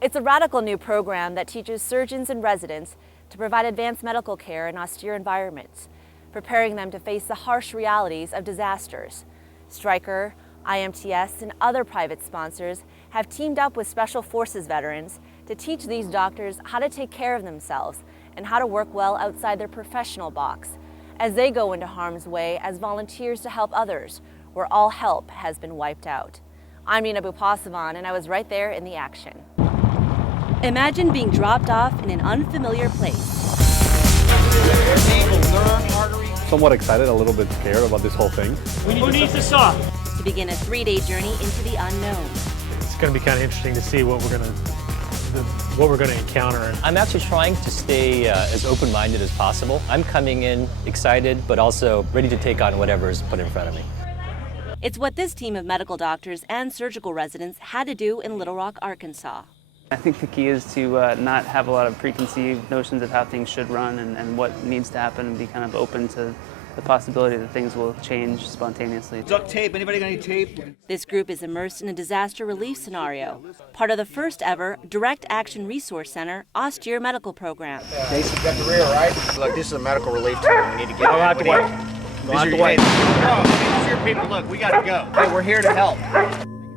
It's a radical new program that teaches surgeons and residents to provide advanced medical care in austere environments, preparing them to face the harsh realities of disasters. Stryker, IMTS, and other private sponsors have teamed up with Special Forces veterans to teach these doctors how to take care of themselves and how to work well outside their professional box as they go into harm's way as volunteers to help others where all help has been wiped out. I'm Nina Bupasavan, and I was right there in the action. Imagine being dropped off in an unfamiliar place. Somewhat excited, a little bit scared about this whole thing. Who needs the saw? To begin a 3-day journey into the unknown. It's going to be kind of interesting to see what we're going to encounter. I'm actually trying to stay as open-minded as possible. I'm coming in excited, but also ready to take on whatever is put in front of me. It's what this team of medical doctors and surgical residents had to do in Little Rock, Arkansas. I think the key is to not have a lot of preconceived notions of how things should run and what needs to happen, and be kind of open to the possibility that things will change spontaneously. Duct tape, anybody got any tape? This group is immersed in a disaster relief scenario, part of the first ever Direct Action Resource Center Austere Medical Program. Jason, you got the rear, right? Look, this is a medical relief team. We need to get out the way. Out the way. These are your people. Look, we got to go. Hey, we're here to help.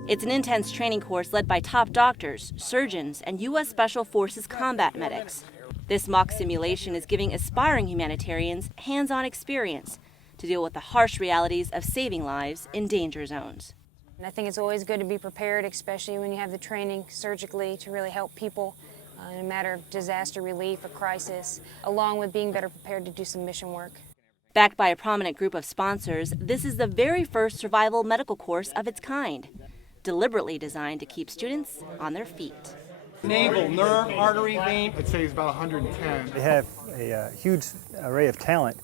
It's an intense training course led by top doctors, surgeons, and U.S. Special Forces combat medics. This mock simulation is giving aspiring humanitarians hands-on experience to deal with the harsh realities of saving lives in danger zones. And I think it's always good to be prepared, especially when you have the training surgically to really help people in a matter of disaster relief or crisis, along with being better prepared to do some mission work. Backed by a prominent group of sponsors, this is the very first survival medical course of its kind, deliberately designed to keep students on their feet. Naval, nerve, artery, vein. I'd say it's about 110. They have a huge array of talent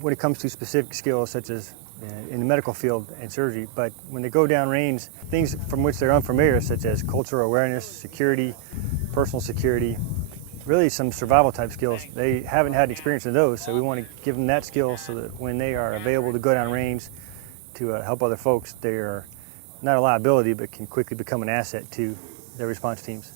when it comes to specific skills such as in the medical field and surgery, but when they go downrange, things from which they're unfamiliar, such as cultural awareness, security, personal security, really some survival type skills, they haven't had experience in those, so we want to give them that skill so that when they are available to go downrange to help other folks, they are not a liability, but can quickly become an asset to their response teams.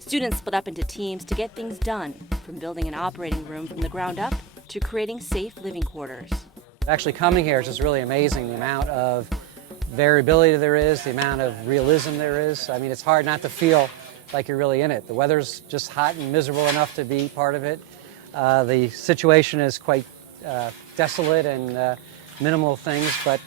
Students split up into teams to get things done, from building an operating room from the ground up to creating safe living quarters. Actually coming here is just really amazing, the amount of variability there is, the amount of realism there is. I mean, it's hard not to feel like you're really in it. The weather's just hot and miserable enough to be part of it. The situation is quite desolate and minimal things, but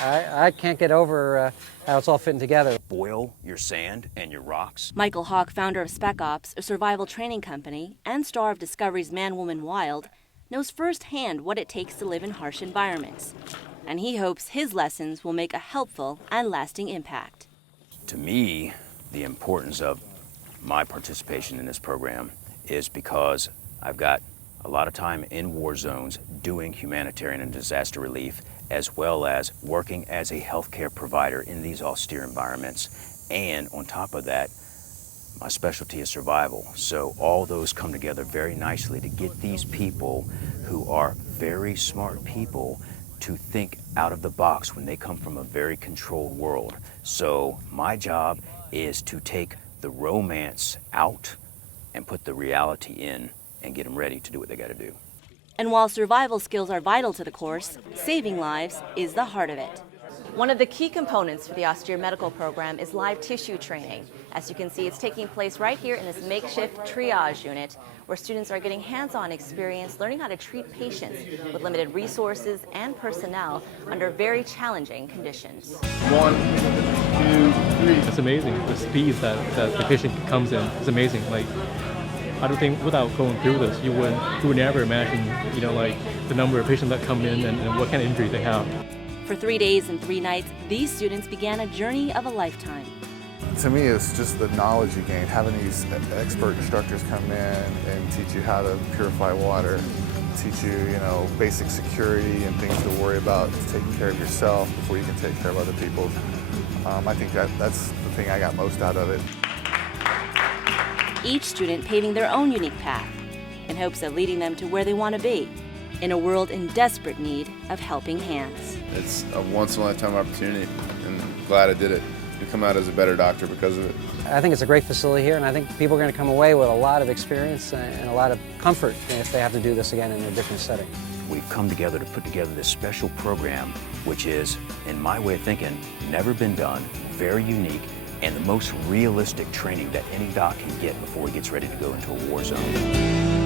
I can't get over how it's all fitting together. Boil your sand and your rocks. Michael Hawk, founder of Spec Ops, a survival training company, and star of Discovery's Man, Woman, Wild, knows firsthand what it takes to live in harsh environments. And he hopes his lessons will make a helpful and lasting impact. To me, the importance of my participation in this program is because I've got a lot of time in war zones doing humanitarian and disaster relief, as well as working as a healthcare provider in these austere environments. And on top of that, my specialty is survival. So all those come together very nicely to get these people who are very smart people to think out of the box when they come from a very controlled world. So my job is to take the romance out and put the reality in and get them ready to do what they got to do. And while survival skills are vital to the course, saving lives is the heart of it. One of the key components for the Austere Medical Program is live tissue training. As you can see, it's taking place right here in this makeshift triage unit, where students are getting hands-on experience learning how to treat patients with limited resources and personnel under very challenging conditions. 1, 2, 3. It's amazing. The speed that the patient comes in is amazing. Like, I don't think without going through this, you would never imagine, like the number of patients that come in and what kind of injury they have. For 3 days and 3 nights, these students began a journey of a lifetime. To me, it's just the knowledge you gain, having these expert instructors come in and teach you how to purify water, teach you, basic security and things to worry about, taking care of yourself before you can take care of other people. I think that's the thing I got most out of it. Each student paving their own unique path in hopes of leading them to where they want to be, in a world in desperate need of helping hands. It's a once-in-a-lifetime opportunity, and I'm glad I did it. You come out as a better doctor because of it. I think it's a great facility here, and I think people are going to come away with a lot of experience and a lot of comfort if they have to do this again in a different setting. We've come together to put together this special program, which is, in my way of thinking, never been done, very unique, and the most realistic training that any doc can get before he gets ready to go into a war zone.